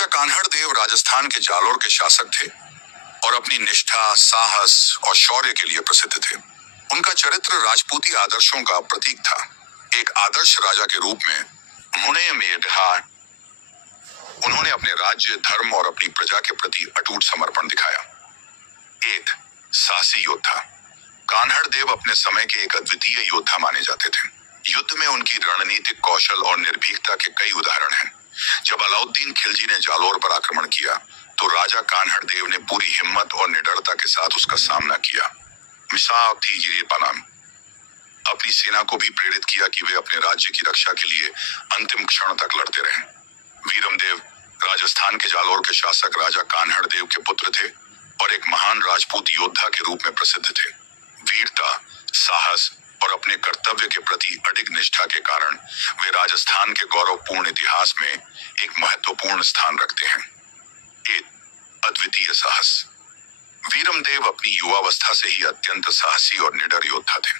राजा कान्हड़ देव राजस्थान के जालोर के शासक थे और अपनी निष्ठा, साहस और शौर्य के लिए प्रसिद्ध थे। उनका चरित्र राजपूती आदर्शों का प्रतीक था। एक आदर्श राजा के रूप में उन्होंने अपने राज्य, धर्म और अपनी प्रजा के प्रति अटूट समर्पण दिखाया। एक साहसी योद्धा। कान्हड़ देव अपने समय के एक अद्वितीय योद्धा माने जाते थे। युद्ध में उनकी रणनीतिक कौशल और निर्भीकता के कई उदाहरण हैं। जब अलाउद्दीन खिलजी ने जालोर पर आक्रमण किया तो राजा कान्हड़ देव ने पूरी हिम्मत और निडरता के साथ उसका सामना किया। अपनी सेना को भी प्रेरित किया कि वे अपने राज्य की रक्षा के लिए अंतिम क्षण तक लड़ते रहें। वीरमदेव राजस्थान के जालोर के शासक राजा कान्हड़ देव के पुत्र थे और एक महान राजपूत योद्धा के रूप में प्रसिद्ध थे। वीरता, साहस और अपने कर्तव्य के प्रति अडिग निष्ठा के कारण वे राजस्थान के गौरवपूर्ण इतिहास में एक महत्वपूर्ण स्थान रखते हैं। एक अद्वितीय साहस। वीरमदेव अपनी युवावस्था से ही अत्यंत साहसी और निडर योद्धा थे।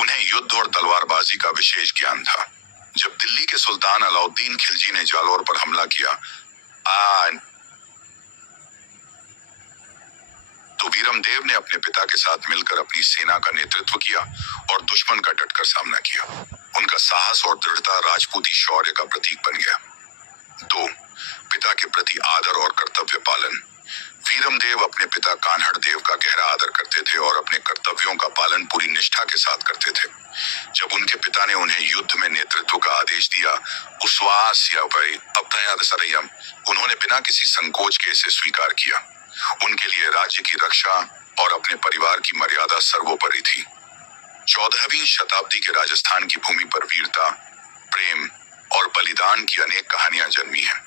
उन्हें युद्ध और तलवारबाजी का विशेष ज्ञान था। जब दिल्ली के सुल्तान अलाउद्दीन खिलजी ने जालोर पर हमला किया तो वीरमदेव ने अपने पिता के साथ मिलकर अपनी सेना का नेतृत्व किया और दुश्मन का डटकर सामना किया। उनका साहस और दृढ़ता राजपूती शौर्य का प्रतीक बन गया। 2. पिता के प्रति आदर और कर्तव्य पालन। वीरमदेव अपने पिता कान्हड़ देव का गहरा आदर करते थे और अपने कर्तव्यों का पालन पूरी निष्ठा के साथ करते थे। जब उनके पिता ने उन्हें युद्ध में नेतृत्व का आदेश दिया, उन्होंने बिना किसी संकोच के इसे स्वीकार किया। उनके लिए राज्य की रक्षा और अपने परिवार की मर्यादा सर्वोपरि थी। 14वीं शताब्दी के राजस्थान की भूमि पर वीरता, प्रेम और बलिदान की अनेक कहानियां जन्मी हैं।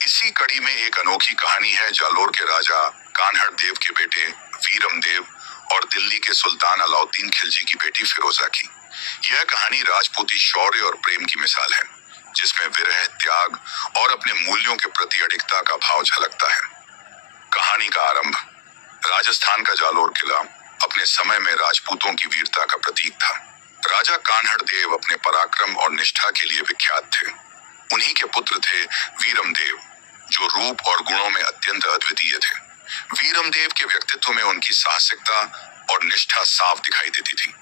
इसी कड़ी में एक अनोखी कहानी है जालोर के राजा कान्हड़ देव के बेटे वीरमदेव और दिल्ली के सुल्तान अलाउद्दीन खिलजी की बेटी फिरोजा की। यह कहानी राजपूती शौर्य और प्रेम की मिसाल है, जिसमें विरह, त्याग और अपने मूल्यों के प्रति अडिगता का भाव झलकता है। कहानी का आरंभ। राजस्थान का जालोर किला अपने समय में राजपूतों की वीरता का प्रतीक था। राजा कान्हड़ देव अपने पराक्रम और निष्ठा के लिए विख्यात थे। उन्हीं के पुत्र थे वीरमदेव, जो रूप और गुणों में अत्यंत अद्वितीय थे। वीरमदेव के व्यक्तित्व में उनकी साहसिकता और निष्ठा साफ दिखाई देती थी।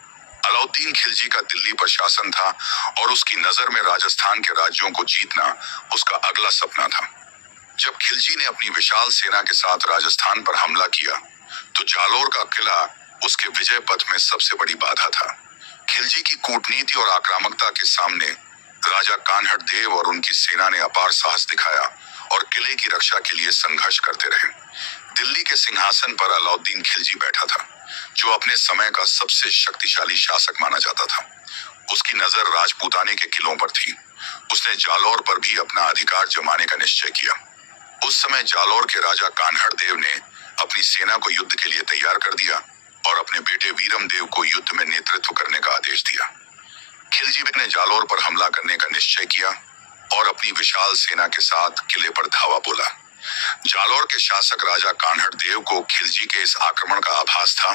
अलाउद्दीन खिलजी का दिल्ली पर शासन था और उसकी नजर में राजस्थान के राज्यों को जीतना उसका अगला सपना था। जब खिलजी ने अपनी विशाल सेना के साथ राजस्थान पर हमला किया तो जालोर का किला उसके विजय पथ में सबसे बड़ी बाधा था। खिलजी की कूटनीति और आक्रामकता के सामने राजा कान्हड़ देव और उनकी सेना ने अपार साहस दिखाया और किले की रक्षा के लिए संघर्ष करते रहे। दिल्ली के सिंहासन पर अलाउद्दीन खिलजी बैठा था, जो अपने समय का सबसे शक्तिशाली शासक माना जाता था। उसकी नजर राजपूताने के किलों पर थी। उसने जालोर पर भी अपना अधिकार जमाने का निश्चय किया। उस समय जालोर के राजा कान्हड़ देव ने अपनी सेना को युद्ध के लिए तैयार कर दिया और अपने बेटे वीरमदेव को युद्ध में नेतृत्व करने का आदेश दिया। खिलजी ने जालोर पर हमला करने का निश्चय किया और अपनी विशाल सेना के साथ किले पर धावा बोला। जालोर के शासक राजा कान्हड़ देव को खिलजी के इस आक्रमण का आभास था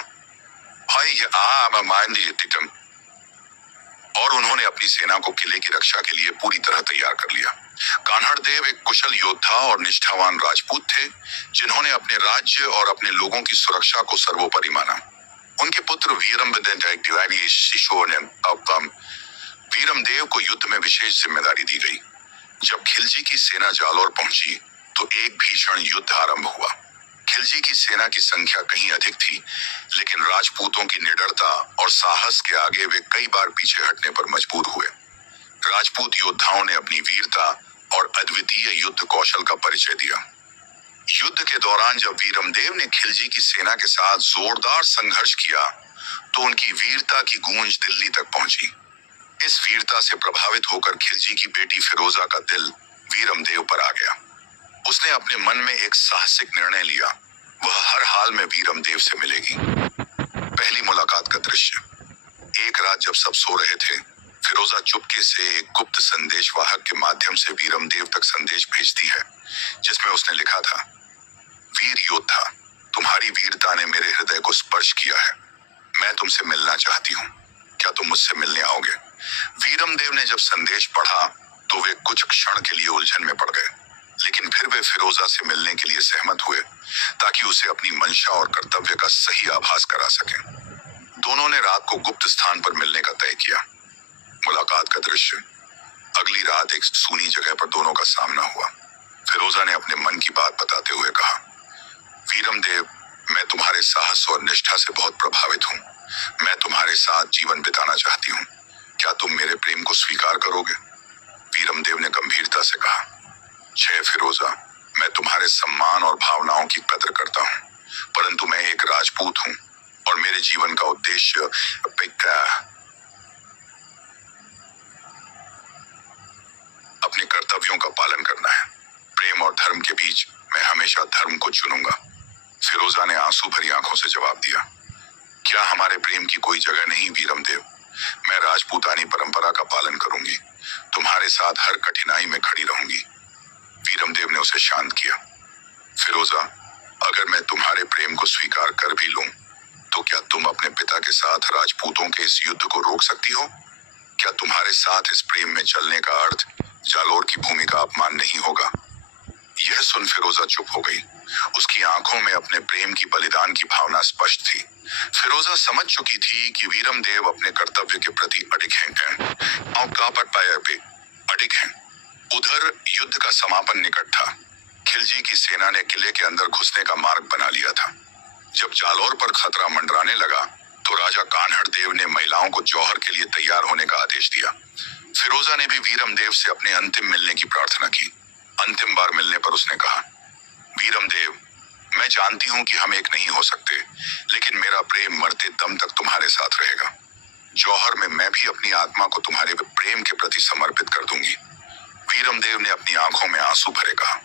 और उन्होंने अपनी सेना को किले की रक्षा के लिए पूरी तरह तैयार कर लिया। कान्हड़ देव एक कुशल योद्धा और निष्ठावान राजपूत थे, जिन्होंने अपने राज्य और अपने लोगों की सुरक्षा को सर्वोपरि माना। उनके पुत्र वीरमदेव को युद्ध में विशेष जिम्मेदारी दी गई। जब खिलजी की सेना जालोर पहुंची तो एक भीषण युद्ध आरंभ हुआ। खिलजी की सेना की संख्या कहीं अधिक थी, लेकिन राजपूतों की निडरता और साहस के आगे वे कई बार पीछे हटने पर मजबूर हुए। राजपूत योद्धाओं ने अपनी वीरता और अद्वितीय युद्ध कौशल का परिचय दिया। युद्ध के दौरान जब वीरमदेव ने खिलजी की सेना के साथ जोरदार संघर्ष किया तो उनकी वीरता की गूंज दिल्ली तक पहुंची। इस वीरता से प्रभावित होकर खिलजी की बेटी फिरोजा का दिल वीरमदेव पर आ गया। उसने अपने मन में एक साहसिक निर्णय लिया, वह हर हाल में वीरमदेव से मिलेगी। पहली मुलाकात का दृश्य। एक रात जब सब सो रहे थे, फिरोजा चुपके से एक गुप्त संदेशवाहक के माध्यम से वीरमदेव तक संदेश भेजती है, जिसमें उसने लिखा था, वीर योद्धा, तुम्हारी वीरता ने मेरे हृदय को स्पर्श किया है। मैं तुमसे मिलना चाहती हूँ, क्या तुम मुझसे मिलने आओगे? वीरमदेव ने जब संदेश पढ़ा तो वे कुछ क्षण के लिए उलझन में पड़ गए, लेकिन फिर वे फिरोजा से मिलने के लिए सहमत हुए ताकि उसे अपनी मंशा और कर्तव्य का सही आभास करा सके। दोनों ने रात को गुप्त स्थान पर मिलने का तय किया। मुलाकात का दृश्य। अगली रात एक सूनी जगह पर दोनों का सामना हुआ। फिरोजा ने अपने मन की बात बताते हुए कहा, वीरम देव, मैं तुम्हारे साहस और निष्ठा से बहुत प्रभावित हूँ। मैं तुम्हारे साथ जीवन बिताना चाहती हूँ। क्या तुम मेरे प्रेम को स्वीकार करोगे? वीरम देव ने गंभीरता से कहा, जय फिरोजा, मैं तुम्हारे सम्मान और भावनाओं की कदर करता हूँ, परंतु मैं एक राजपूत हूँ और मेरे जीवन का उद्देश्य अपने कर्तव्यों का पालन करना है। प्रेम और धर्म के बीच मैं हमेशा धर्म को चुनूंगा। फिरोजा ने आंसू भरी आंखों से जवाब दिया, क्या हमारे प्रेम की कोई जगह नहीं वीरम देव? मैं राजपूतानी परंपरा का पालन करूंगी, तुम्हारे साथ हर कठिनाई में खड़ी रहूंगी। वीरम देव ने उसे शांत किया। फिरोजा, अगर मैं तुम्हारे प्रेम को स्वीकार कर भी लूं, तो क्या तुम अपने पिता के साथ राजपूतों के इस युद्ध को रोक सकती हो? क्या तुम्हारे साथ इस प्रेम में चलने का अर्थ जालोर की भूमि का अपमान नहीं होगा? यह सुन फिरोजा चुप हो गई। उसकी आंखों में अपने प्रेम की बलिदान की भावना स्पष्ट थी। फिरोजा समझ चुकी थी कि वीरम देव अपने कर्तव्य के प्रति अडिग हैं। उधर युद्ध का समापन निकट था। खिलजी की सेना ने किले के अंदर घुसने का मार्ग बना लिया था। जब जालौर पर खतरा मंडराने लगा तो राजा कान्हड़ देव ने महिलाओं को जौहर के लिए तैयार होने का आदेश दिया। फिरोजा ने भी वीरम देव से अपने अंतिम मिलने की प्रार्थना की। अंतिम बार मिलने पर उसने कहा, वीरम देव, मैं जानती हूँ कि हम एक नहीं हो सकते, लेकिन मेरा प्रेम मरते दम तक तुम्हारे साथ रहेगा। जौहर में मैं भी अपनी आत्मा को तुम्हारे प्रेम के प्रति समर्पित कर दूंगी। वीरम देव ने अपनी आंखों में आंसू भरे कहा,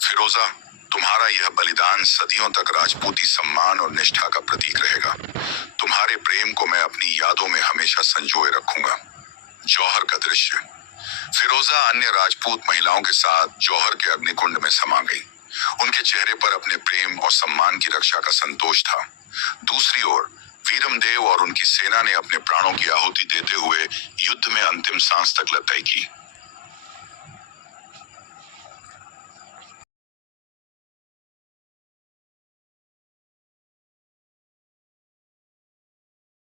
फिरोजा, तुम्हारा यह बलिदान सदियों तक राजपूती सम्मान और निष्ठा का प्रतीक रहेगा। तुम्हारे प्रेम को मैं अपनी यादों में हमेशा संजोए रखूंगा। जौहर का दृश्य। फिरोजा अन्य राजपूत महिलाओं के साथ जौहर के अग्निकुंड में समा गई। उनके चेहरे पर अपने प्रेम और सम्मान की रक्षा का संतोष था। दूसरी ओर वीरम देव और उनकी सेना ने अपने प्राणों की आहुति देते हुए युद्ध में अंतिम सांस तक लड़ाई की।